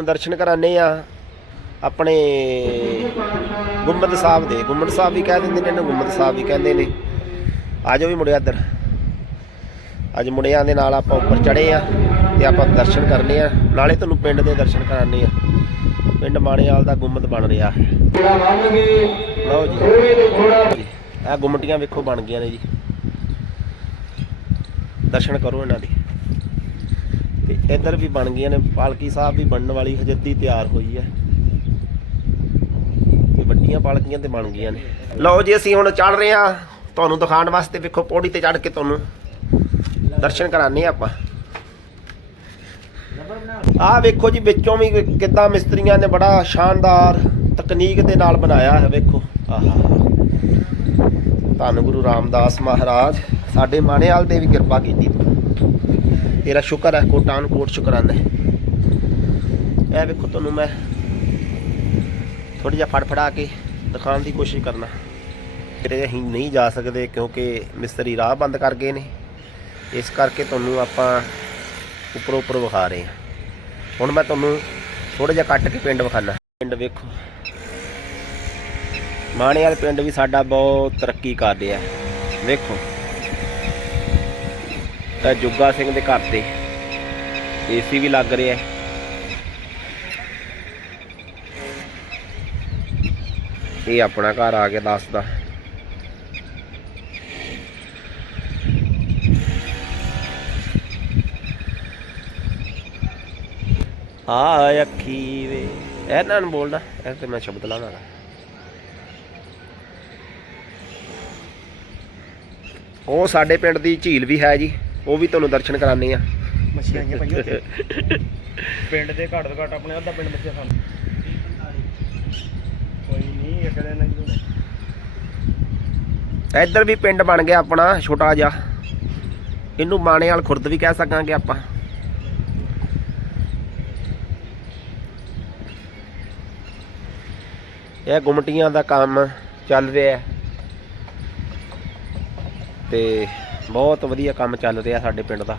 ਨੂੰ ਦਰਸ਼ਨ ਕਰਾਣੇ ਆ ਆਪਣੇ ਗੁੰਮਦ ਸਾਹਿਬ ਦੇ। ਗੁੰਮਦ ਸਾਹਿਬ ਵੀ ਕਹਿ ਦਿੰਦੇ ਨੇ, ਇਹਨੂੰ ਗੁੰਮਦ ਸਾਹਿਬ ਵੀ ਕਹਿੰਦੇ ਨੇ। ਆ ਜਾਓ ਵੀ ਮੁੜਿਆ ਇੱਧਰ। ਅੱਜ ਮੁੰਡਿਆਂ ਦੇ ਨਾਲ ਆਪਾਂ ਉੱਪਰ ਚੜੇ ਆ ਤੇ ਆਪਾਂ ਦਰਸ਼ਨ ਕਰਨੇ ਆ ਨਾਲੇ ਤੁਹਾਨੂੰ ਪਿੰਡ ਦੇ ਦਰਸ਼ਨ ਕਰਾਣੇ ਆ ਪਿੰਡ ਮਾਣੇਵਾਲ ਦਾ ਗੁੰਬਦ ਬਣ ਰਿਹਾ ਹੈ। ਲਓ ਜੀ। ਇਹ ਗੁੰਮਟੀਆਂ ਵੇਖੋ ਬਣ ਗਈਆਂ ਨੇ ਜੀ। ਦਰਸ਼ਨ ਕਰੋ ਇਹਨਾਂ ਦੇ। ਤੇ ਇੱਧਰ ਵੀ ਬਣ ਗਈਆਂ ਨੇ, ਪਾਲਕੀ ਸਾਹਿਬ ਵੀ ਬਣਨ ਵਾਲੀ ਹਜੱਦੀ ਤਿਆਰ ਹੋਈ ਹੈ। ਤੇ ਵੱਡੀਆਂ ਪਾਲਕੀਆਂ ਤੇ ਬਣ ਗਈਆਂ ਨੇ। ਲਓ ਜੀ, ਅਸੀਂ ਹੁਣ ਚੜ ਰਹੇ ਆ ਤੁਹਾਨੂੰ ਦਿਖਾਉਣ ਵਾਸਤੇ ਵੇਖੋ, ਪੌੜੀ ਤੇ ਚੜ ਕੇ ਤੁਹਾਨੂੰ ਦਰਸ਼ਨ ਕਰਾਣੇ ਆਪਾਂ। ਆਹ ਵੇਖੋ ਜੀ, ਵਿੱਚੋਂ ਵੀ ਕਿੱਦਾਂ ਮਿਸਤਰੀਆਂ ਨੇ ਬੜਾ ਸ਼ਾਨਦਾਰ ਤਕਨੀਕ ਦੇ ਨਾਲ ਬਣਾਇਆ ਹੈ, ਵੇਖੋ। ਆਹਾ। ਧੰਨ ਗੁਰੂ ਰਾਮਦਾਸ ਮਹਾਰਾਜ, ਸਾਡੇ ਮਾਣੇਵਾਲ ਤੇ ਵੀ ਕਿਰਪਾ ਕੀਤੀ। ਤੇਰਾ ਸ਼ੁਕਰ ਹੈ ਕੋਟਾਨ ਕੋਟ ਸ਼ੁਕਰਾਨਾ ਹੈ। ਇਹ ਵੇਖੋ ਤੁਹਾਨੂੰ ਮੈਂ ਥੋੜਾ ਜਿਹਾ ਫੜ ਫੜਾ ਕੇ ਦਿਖਾਉਣ ਦੀ ਕੋਸ਼ਿਸ਼ ਕਰਨਾ। ਕਿਤੇ ਅਸੀਂ ਨਹੀਂ ਜਾ ਸਕਦੇ ਕਿਉਂਕਿ ਮਿਸਤਰੀ ਰਾਹ ਬੰਦ ਕਰ ਗਏ ਨੇ। ਇਸ ਕਰਕੇ ਤੁਹਾਨੂੰ ਆਪਾਂ ਉੱਪਰੋਂ ਉੱਪਰ ਵਿਖਾ ਰਹੇ ਹਾਂ। ਹੁਣ ਮੈਂ ਤੁਹਾਨੂੰ ਥੋੜਾ ਜਿਹਾ ਕੱਟ ਕੇ ਪਿੰਡ ਵਿਖਾਣਾ ਪਿੰਡ ਵੇਖੋ। ਮਾਣੇ ਵਾਲੇ ਪਿੰਡ ਵੀ ਸਾਡਾ ਬਹੁਤ ਤਰੱਕੀ ਕਰ ਰਿਹਾ ਵੇਖੋ। ਜੁੱਗਾ ਸਿੰਘ ਦੇ ਘਰ ਤੇ। ਏਸੀ ਵੀ ਲੱਗ ਰਿਹਾ ਹੈ। ਇਹ ਆਪਣਾ ਘਰ ਆ ਕੇ ਦੱਸਦਾ ਆ ਅੱਖੀ ਵੇ। ਇਹਨਾਂ ਨੂੰ ਬੋਲਦਾ। ਇਹ ਤੇ ਮੈਂ ਸ਼ਬਦ ਲਾਵਾਂਗਾ। ਉਹ ਸਾਡੇ ਪਿੰਡ ਦੀ ਝੀਲ ਵੀ ਹੈ ਜੀ। ਉਹ ਵੀ ਤੁਹਾਨੂੰ ਦਰਸ਼ਨ ਕਰਾਣੇ ਆ। ਮੱਛੀਆਂ ਆਈਆਂ ਉੱਥੇ। ਪਿੰਡ ਦੇ ਘੱਟ ਤੋਂ ਘੱਟ ਆਪਣੇ ਅੱਧਾ ਪਿੰਡ ਬੱਚੇ ਸਾਨੂੰ ਕੋਈ ਨਹੀਂ ਇੱਕ ਦਿਨ ਨਹੀਂ ਹੋਣਾ। ਇੱਧਰ ਵੀ ਪਿੰਡ ਬਣ ਗਿਆ ਆਪਣਾ ਛੋਟਾ ਜਿਹਾ। ਇਹਨੂੰ ਮਾਣੇਵਾਲ ਖੁਰਦ ਵੀ ਕਹਿ ਸਕਾਂਗੇ ਆਪਾਂ। ਇਹ ਗੁੰਮਟੀਆਂ ਦਾ ਕੰਮ ਚੱਲ ਰਿਹਾ ਤੇ ਬਹੁਤ ਵਧੀਆ ਕੰਮ ਚੱਲ ਰਿਹਾ ਸਾਡੇ ਪਿੰਡ ਦਾ।